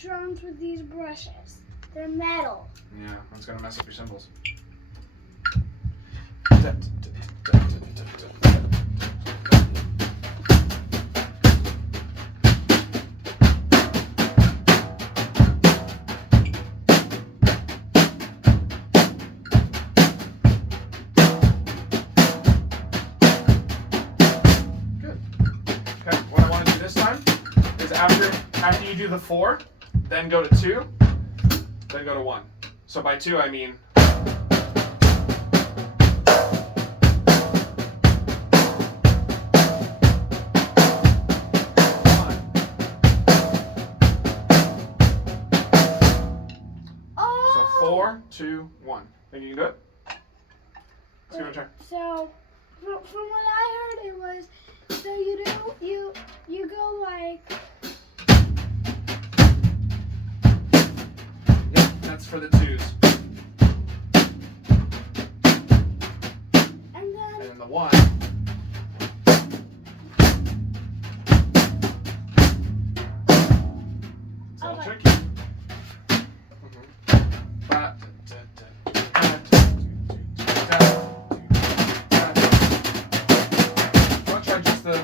drums with these brushes. They're metal. Yeah, that's gonna mess up your cymbals. After you do the 4, then go to 2, then go to 1. So by 2 I mean So 4, 2, 1. Think you can do it? Let's give it a try. So from what I heard, it was so you go like. That's for the 2s. And then the 1. It's a little tricky. I'll try just the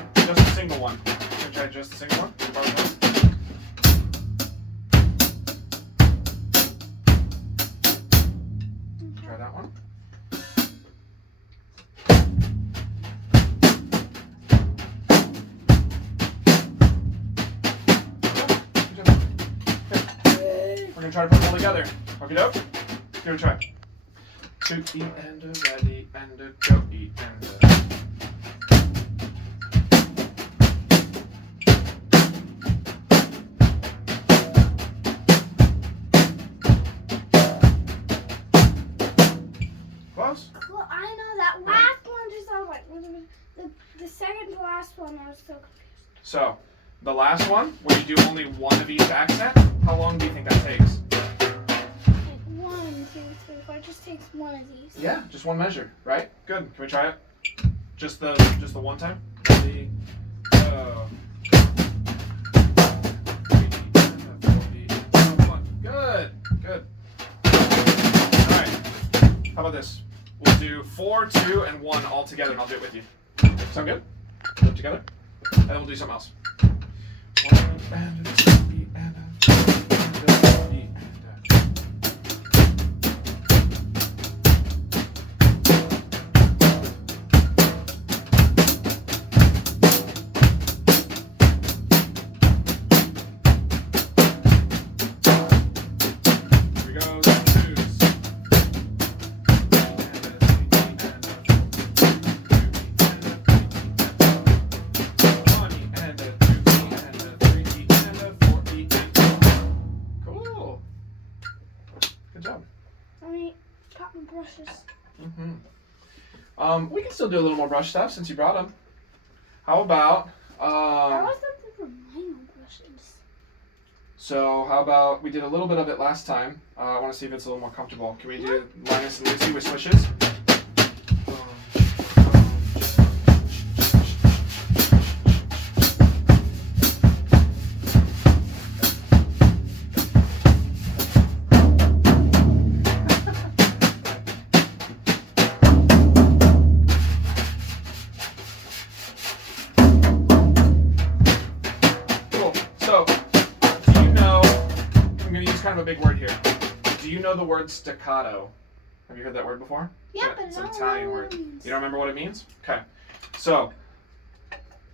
single one. Can I try just the single one? Try that one. Okay. We're gonna try to put them all together. Okie doke? Give it a try. To eat and a ready and a go eat and a. Close? Well, I know that last one just sounds like the second to last one. I was so confused. So, the last one, where you do only one of each accent, how long do you think that takes? Like 1, 2, 3, 4. It just takes one of these. Yeah, just one measure, right? Good. Can we try it? Just the one time? Ready, go. Good. Good. All right. How about this? We'll do 4, 2, and 1 all together, and I'll do it with you. Sound good? Do it together? And then we'll do something else. 1 and a 2 and a 3 and a 4 and a. Good job. Let me pop my brushes. We can still do a little more brush stuff since you brought them. How about I always thought they were my own brushes. So how about we did a little bit of it last time. I want to see if it's a little more comfortable. Can we do Linus and Lucy with swishes? Kind of a big word here. Do you know the word staccato? Have you heard that word before? Yeah, but it's I an don't Italian know what word. it means. You don't remember what it means? Okay. So,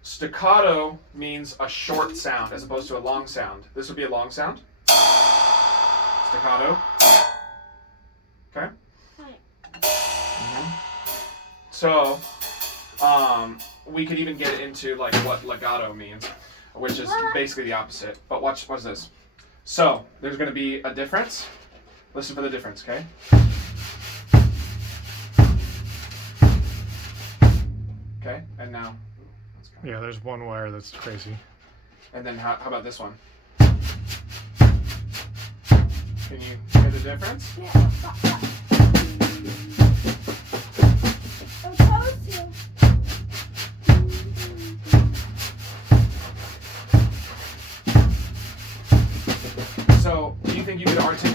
staccato means a short sound as opposed to a long sound. This would be a long sound. Staccato. Okay? So, we could even get into like what legato means, which is basically the opposite. But watch this. So, there's going to be a difference. Listen for the difference, okay? Okay, and now. Yeah, there's one wire that's crazy. And then how about this one? Can you hear the difference? Yeah. I'm supposed to.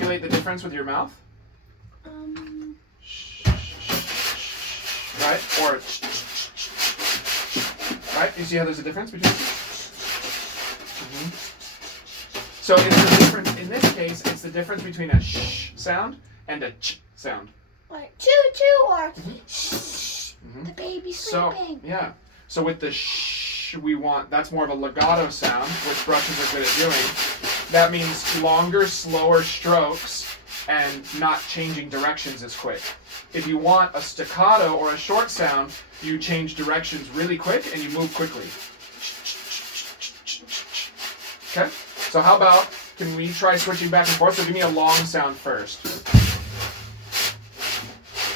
emulate the difference with your mouth? Right? Or right? You see how there's a difference between them? So it's the difference, in this case, it's the difference between a sh sound and a ch sound. Like choo-choo or shh, the baby sleeping. So, yeah. So with the sh, we want, that's more of a legato sound, which brushes are good at doing. That means longer, slower strokes and not changing directions as quick. If you want a staccato or a short sound, you change directions really quick and you move quickly. Okay? So how about, can we try switching back and forth? So give me a long sound first.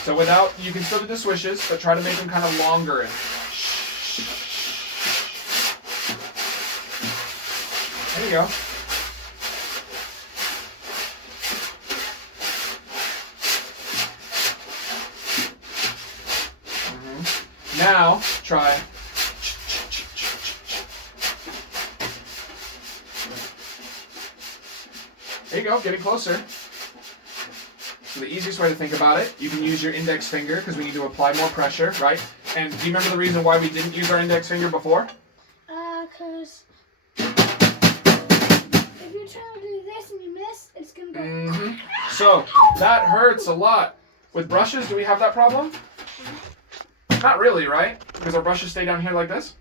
So without, you can still do the swishes, but try to make them kind of longer. And there you go. Now, try. There you go, getting closer. So the easiest way to think about it, you can use your index finger because we need to apply more pressure, right? And do you remember the reason why we didn't use our index finger before? Because if you're trying to do this and you miss, it's going to go... So, that hurts a lot. With brushes, do we have that problem? Not really, right? Because our brushes stay down here like this?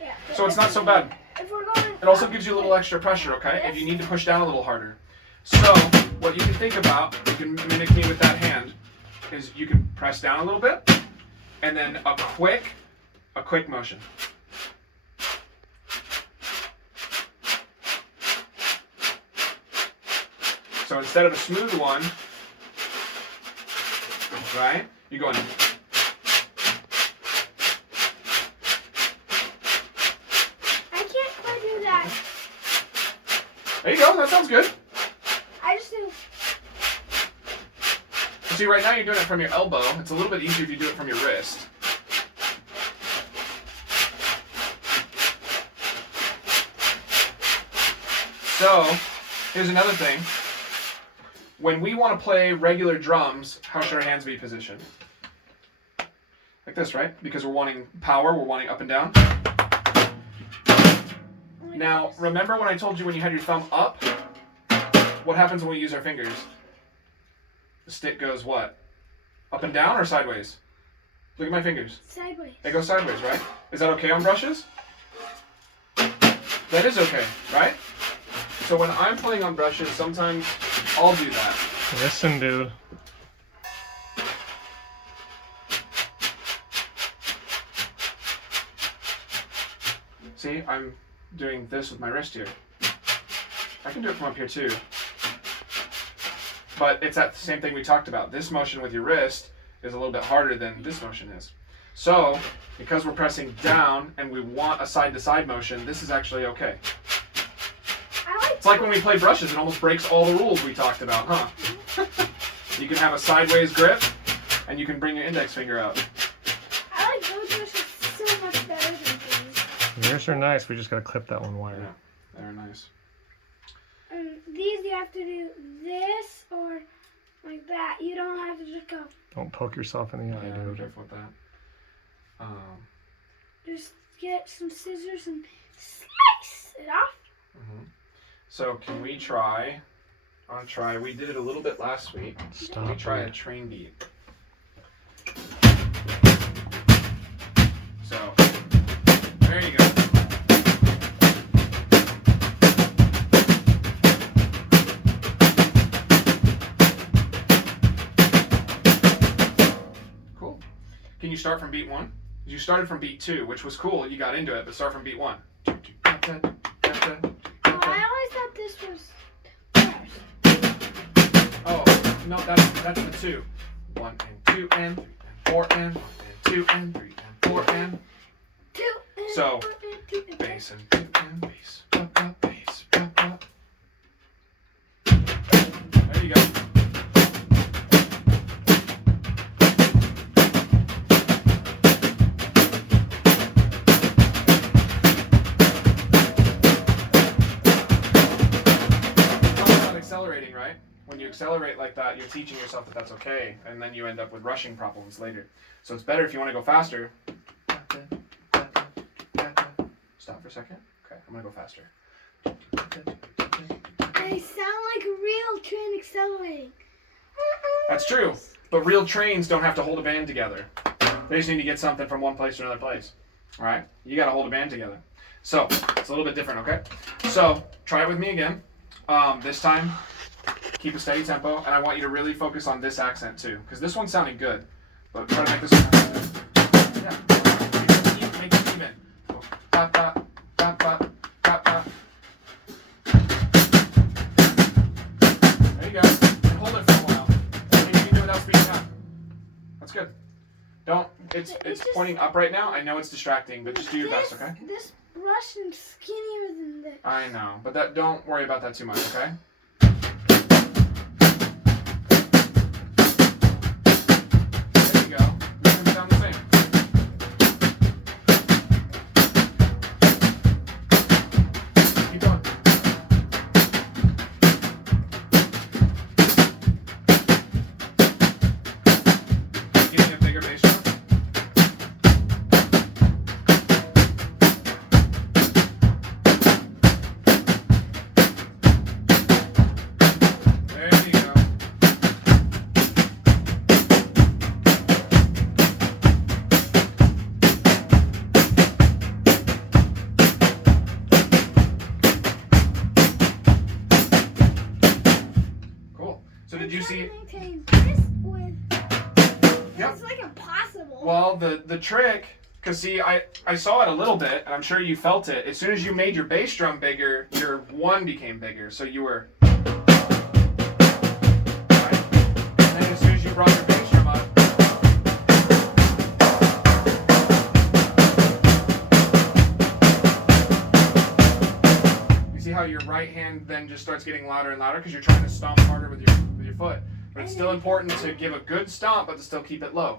Yeah. So it's not so bad. If we're going... It also gives you a little extra pressure, okay? If you need to push down a little harder. So, what you can think about, you can mimic me with that hand, is you can press down a little bit, and then a quick motion. So instead of a smooth one, right, you go in. I can't quite do that. There you go, that sounds good. I just do... See, right now you're doing it from your elbow. It's a little bit easier if you do it from your wrist. So, here's another thing. When we want to play regular drums, how should our hands be positioned? Like this, right? Because we're wanting power, we're wanting up and down. Now, remember when I told you when you had your thumb up? What happens when we use our fingers? The stick goes what? Up and down or sideways? Look at my fingers. Sideways. They go sideways, right? Is that okay on brushes? That is okay, right? So when I'm playing on brushes, sometimes I'll do that. Listen, dude. See, I'm doing this with my wrist here. I can do it from up here too. But it's that same thing we talked about. This motion with your wrist is a little bit harder than this motion is. So, because we're pressing down and we want a side-to-side motion, this is actually okay. It's like when we play brushes, it almost breaks all the rules we talked about, huh? You can have a sideways grip, and you can bring your index finger out. I like those brushes so much better than these. Yours are nice. We just gotta clip that one wire. Yeah, they're nice. These you have to do this or like that. You don't have to just go. Don't poke yourself in the eye, Yeah, be dude. careful with that. Just get some scissors and slice it off. So can we try? I'll try. We did it a little bit last week. Stop. Can we try a dude. train beat? So there you go. Cool. Can you start from beat 1? You started from beat 2, which was cool. You got into it, but start from beat 1. I always thought this was first. Oh, no, that's the 2. 1 and 2 and 3 and 4 and 1 and 2 and 3 and 4 and 2 and So, 4 and 2 and bass and 2 and bass. Bass. There you go. Accelerating, right? When you accelerate you're teaching yourself that that's okay, and then you end up with rushing problems later. So it's better if you want to go faster. Stop for a second. Okay, I'm gonna go faster. I sound like a real train accelerating. That's true, but real trains don't have to hold a band together. They just need to get something from one place to another place. All right, you got to hold a band together. So it's a little bit different, okay? So try it with me again. This time, keep a steady tempo, and I want you to really focus on this accent too, because this one sounded good, but try to make this one. Yeah, make it even. Da, da, da, da, da, da. There you go. And hold it for a while. And you can do it without speeding up. That's good. Don't. It's just pointing up right now. I know it's distracting, but just do your best, okay? This brush is skinnier than this. I know, but don't worry about that too much, okay? There you go. It's gonna sound the same. Keep going. Getting a bigger bass drum. There you go. Cool. So did you see? Maintain this with. Yep. It's like impossible. Well, the trick, because see, I saw it a little bit, and I'm sure you felt it. As soon as you made your bass drum bigger, your one became bigger. So you were. Right? And then as soon as you brought your bass drum up. You see how your right hand then just starts getting louder and louder because you're trying to stomp harder with your foot. But it's still important to give a good stomp, but to still keep it low.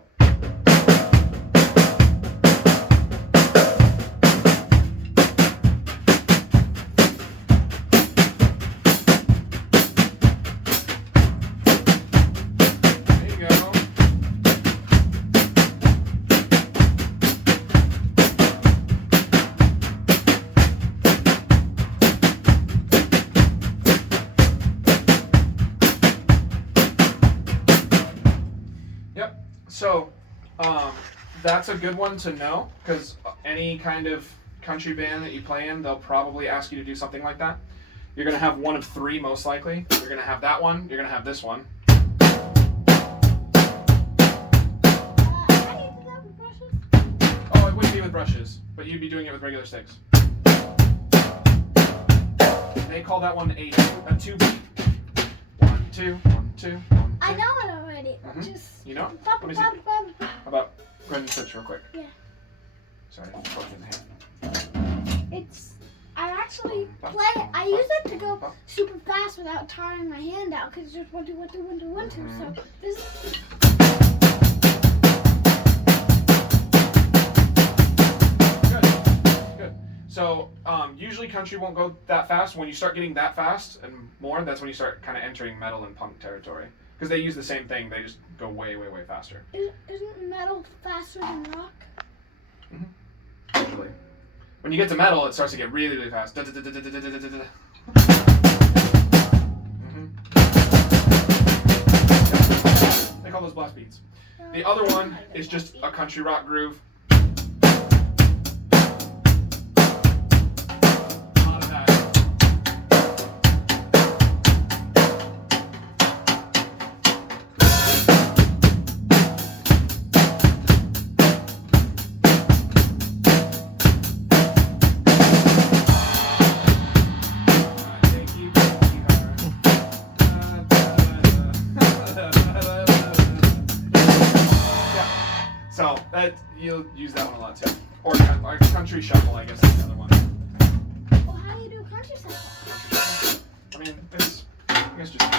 There you go. Yep. So, that's a good one to know because any kind of country band that you play in, they'll probably ask you to do something like that. You're going to have one of three most likely. You're going to have that one. You're going to have this one. How do you do that with brushes? Oh, it wouldn't be with brushes, but you'd be doing it with regular sticks. They call that one a two beat. 1, 2, 1, 2, 1, 2. I know it already. Mhm. Just. You know? Bop, What is bop, it? bop, bop. How about go ahead and switch real quick? Yeah. Sorry, I spoke in the hand. It's. I actually play. I use it to go super fast without tiring my hand out because it's just 1, 2, 1, 2, 1, 2, 1, 2. So this. Good. So usually country won't go that fast. When you start getting that fast and more, that's when you start kind of entering metal and punk territory. Because they use the same thing. They just go way, way, way faster. Isn't metal faster than rock? Usually. When you get to metal, it starts to get really, really fast. Mhm. They call those blast beats. The other one is just a country rock groove. A lot of that. So that you'll use that one a lot too. Or country shuffle, I guess is the other one. Well, how do you do country shuffle? Country shuffle. I mean, it's I guess just. You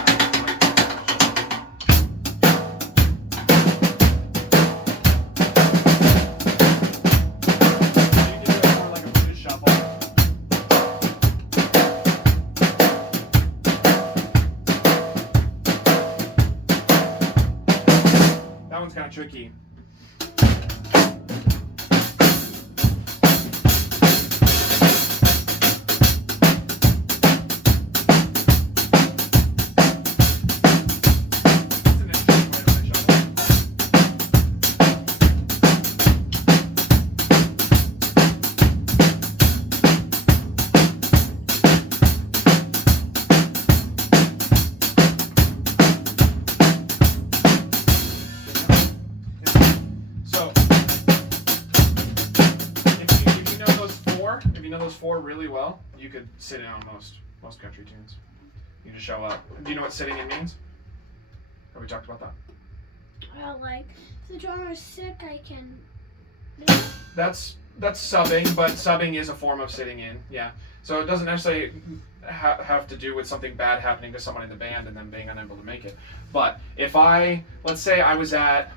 can do it more like a blues shuffle. That one's kind of tricky. Really well, you could sit in on most country tunes. You just show up. Do you know what sitting in means? Have we talked about that? Well, like, if the drummer is sick, I can. That's subbing, but subbing is a form of sitting in. Yeah. So it doesn't necessarily have to do with something bad happening to someone in the band and them being unable to make it. But if let's say I was at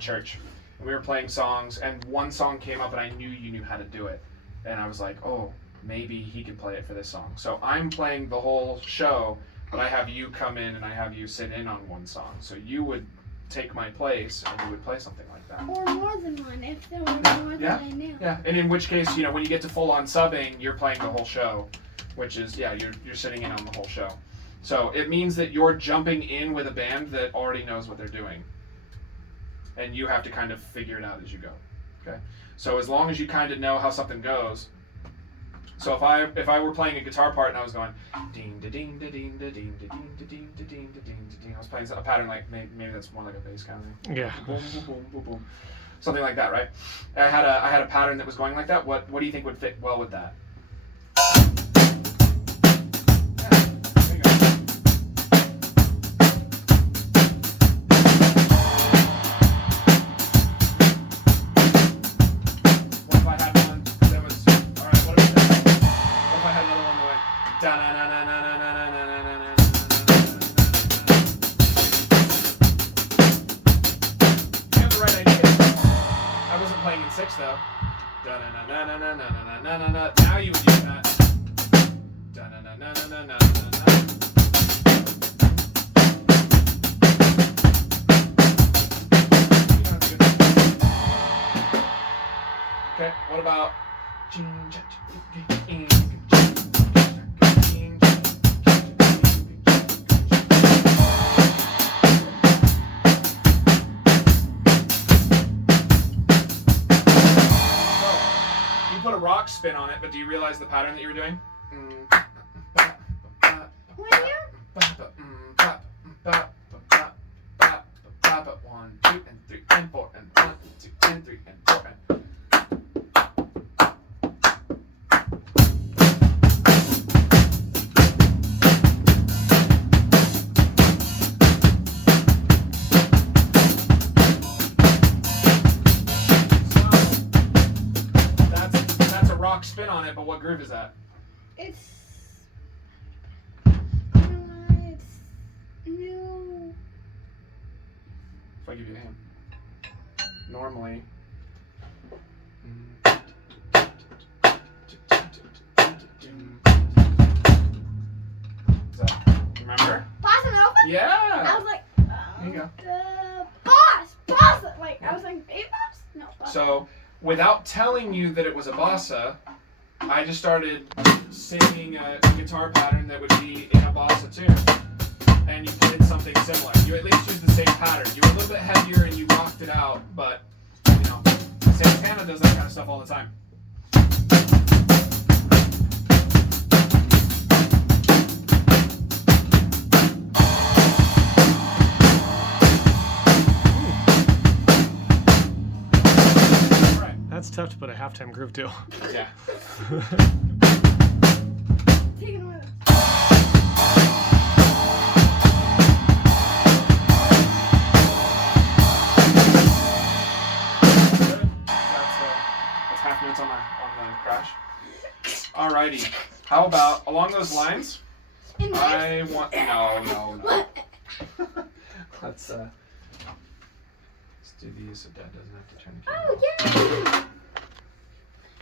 church and we were playing songs and one song came up and I knew you knew how to do it. And I was like, oh, maybe he can play it for this song. So I'm playing the whole show, but I have you come in and I have you sit in on one song. So you would take my place and you would play something like that. Or more than one, if there were more than I knew. Yeah, and in which case, when you get to full-on subbing, you're playing the whole show, which is, you're sitting in on the whole show. So it means that you're jumping in with a band that already knows what they're doing. And you have to kind of figure it out as you go, okay? So as long as you kind of know how something goes. So if I were playing a guitar part and I was going ding da ding da ding da ding da ding da ding da ding da ding da ding, I was playing a pattern like maybe that's more like a bass kind of thing. Yeah. Boom boom boom boom boom, something like that, right? I had a pattern that was going like that. What do you think would fit well with that? Though. Now you would use that. Okay, what about rock spin on it, but do you realize the pattern that you were doing? One, two, and three, and four, and one, two, and three, and four, and spin on it, but what groove is that? It's new. If I give you a hand. Normally. Is that, remember? Bossa Nova? Yeah. I was like, there you go. Bossa. Like, I was like, boss? No, bossa. So, without telling you that it was a bossa, I just started singing a guitar pattern that would be in a bossa tune. And you did something similar. You at least used the same pattern. You were a little bit heavier and you rocked it out, but, Santana does that kind of stuff all the time. That's tough to put a halftime groove to. Yeah. Take it away. That's half notes on the crash. Alrighty. How about along those lines? I want no. Let's do these so Dad doesn't have to turn the camera. Oh yeah.